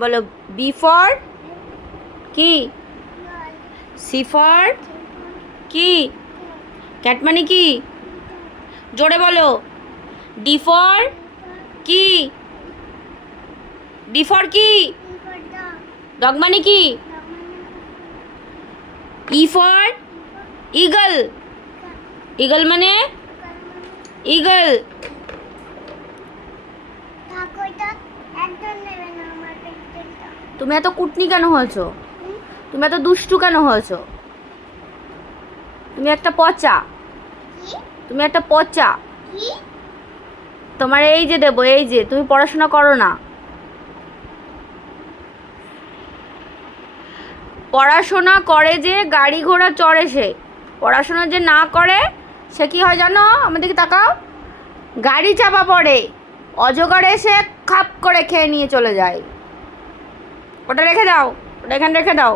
বলো B for কি? C for কি? ক্যাট মানে কি? জোরে বলো। ডি ফর কি? ডি ফর কি? ডগ মানে কি? E for eagle. ইগল মানে ইগল। তুমি এত কুটনি কেন হয়েছো? তুমি এত দুষ্টু কেন হয়েছো? তুমি একটা পচা। তুমি একটা পচা। তোমার এই যে দেবো, এই যে তুমি পড়াশোনা করো না। পড়াশোনা করে যে গাড়ি ঘোড়া চড়ে সে, পড়াশোনা যে না করে সে কি হয় জানো? আমাদেরকে তাকাও, গাড়ি চাপা পড়ে, অজগরে সে খাপ করে খেয়ে নিয়ে চলে যায়। ওটা রেখে দাও, ওটা এখানে রেখে দাও।